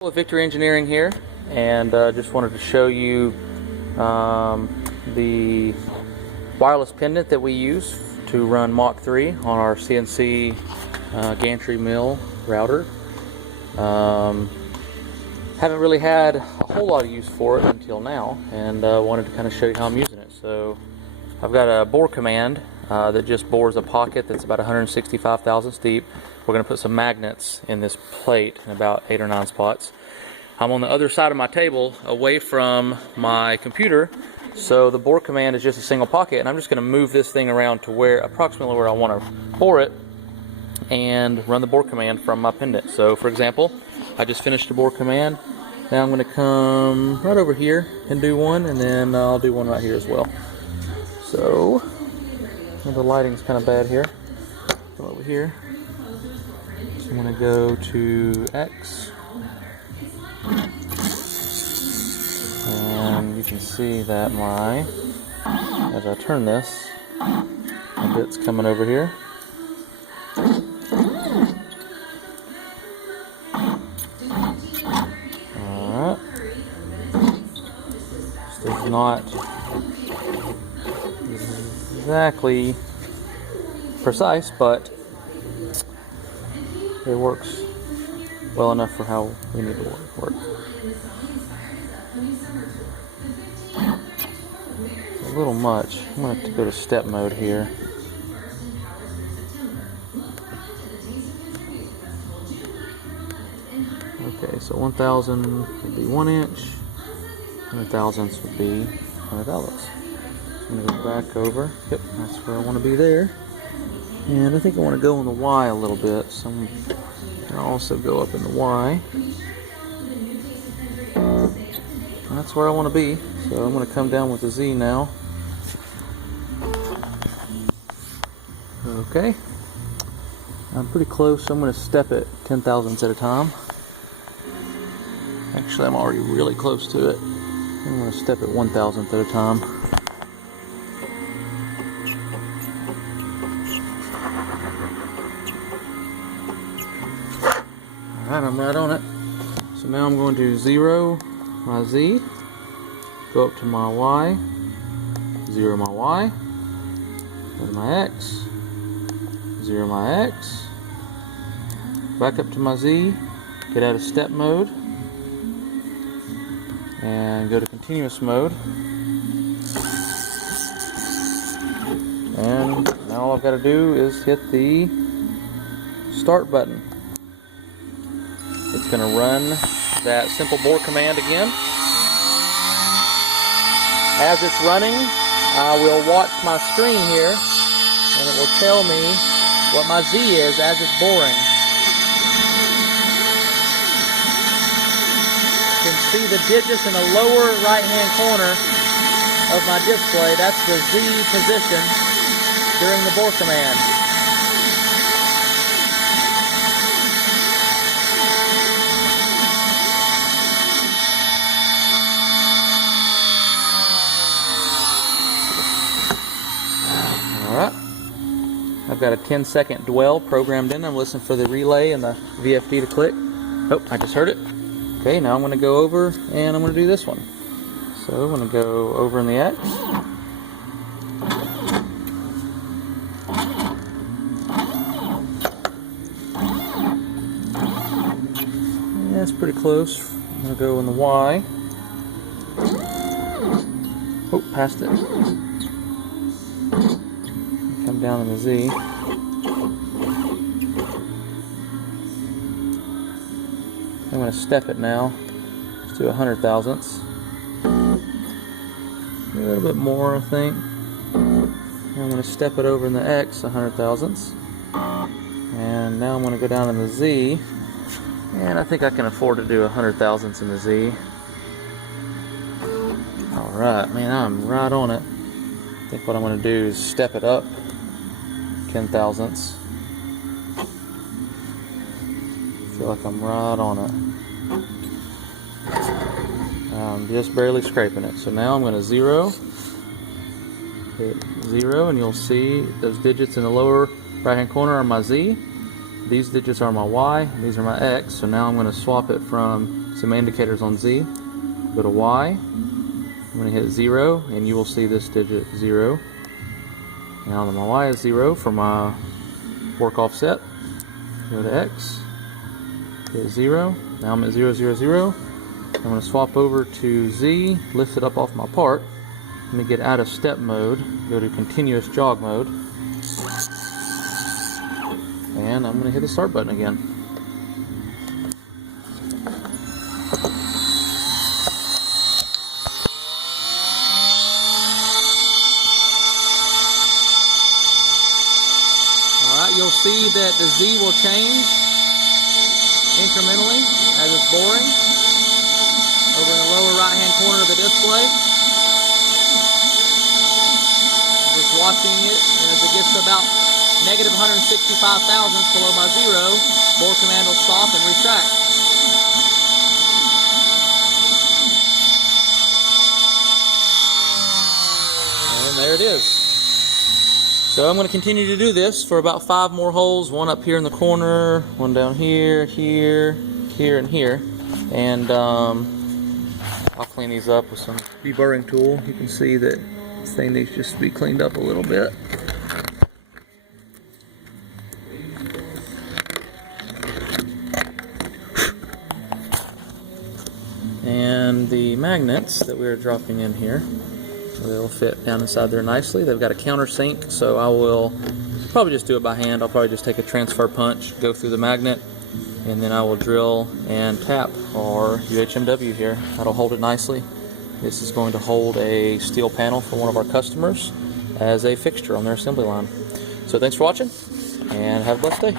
With Victory Engineering here, and just wanted to show you the wireless pendant that we use to run Mach 3 on our CNC gantry mill router. Haven't really had a whole lot of use for it until now, and wanted to kind of show you how I'm using it. So I've got a bore command that just bores a pocket that's about 165 thousandths deep. We're going to put some magnets in this plate in about 8 or 9 spots. I'm on the other side of my table away from my computer, so the bore command is just a single pocket, and I'm just going to move this thing around to where approximately where I want to bore it and run the bore command from my pendant. So for example, I just finished the bore command. Now I'm going to come right over here and do one, and then I'll do one right here as well. So the lighting's kind of bad here. Come over here. So I'm going to go to X, and you can see that as I turn this, my bit's coming over here. Alright. This is not exactly precise, but it works well enough for how we need to work. It's a little much. I'm going to have to go to step mode here. Okay, so 1,000 would be 1 inch, 100 thousandths would be 100 thousandths. So I'm going to go back over. Yep, that's where I want to be there. And I think I want to go on the Y a little bit, so I'm going to also go up in the Y. That's where I want to be, so I'm going to come down with the Z now. Okay, I'm pretty close, so I'm going to step it 10 thousandths at a time. Actually, I'm already really close to it. I'm going to step it 1 thousandth at a time. Alright, I'm right on it. So now I'm going to 0 my Z, go up to my Y, 0 my Y, go to my X, 0 my X, back up to my Z, get out of step mode, and go to continuous mode. And now all I've got to do is hit the start button. It's going to run that simple bore command again. As it's running, I will watch my screen here, and it will tell me what my Z is as it's boring. You can see the digits in the lower right-hand corner of my display. That's the Z position during the bore command. Alright, I've got a 10-second dwell programmed in. I'm listening for the relay and the VFD to click. Oh, I just heard it. Okay, now I'm going to go over and I'm going to do this one. So I'm going to go over in the X. Yeah, it's pretty close. I'm going to go in the Y. Oh, passed it. Come down in the Z. I'm going to step it now. Let's do 100 thousandths. A little bit more, I think. I'm going to step it over in the X 100 thousandths. And now I'm going to go down in the Z. And I think I can afford to do 100 thousandths in the Z. Alright, man, I'm right on it. I think what I'm going to do is step it up 10 thousandths. I feel like I'm right on it. I'm just barely scraping it. So now I'm going to 0. Hit 0, and you'll see those digits in the lower right hand corner are my Z. These digits are my Y, and these are my X. So now I'm going to swap it from some indicators on Z. Go to Y. I'm going to hit 0, and you will see this digit 0. Now that my Y is 0 for my work offset, go to X, hit 0. Now I'm at 0, 0, 0. I'm going to swap over to Z, lift it up off my part. Let me get out of step mode, go to continuous jog mode, and I'm going to hit the start button again. Alright, you'll see that the Z will change incrementally as it's boring over in the lower right hand corner of the display. Just watching it, and as it gets to about negative 165 thousandths below my 0, bore command will stop and retract. And there it is. So I'm going to continue to do this for about 5 more holes, one up here in the corner, one down here, here, here, and here. And I'll clean these up with some deburring tool. You can see that this thing needs just to be cleaned up a little bit. And the magnets that we are dropping in here, they'll fit down inside there nicely. They've got a countersink, so I will probably just do it by hand. I'll probably just take a transfer punch, go through the magnet, and then I will drill and tap our UHMW here. That'll hold it nicely. This is going to hold a steel panel for one of our customers as a fixture on their assembly line. So thanks for watching, and have a blessed day.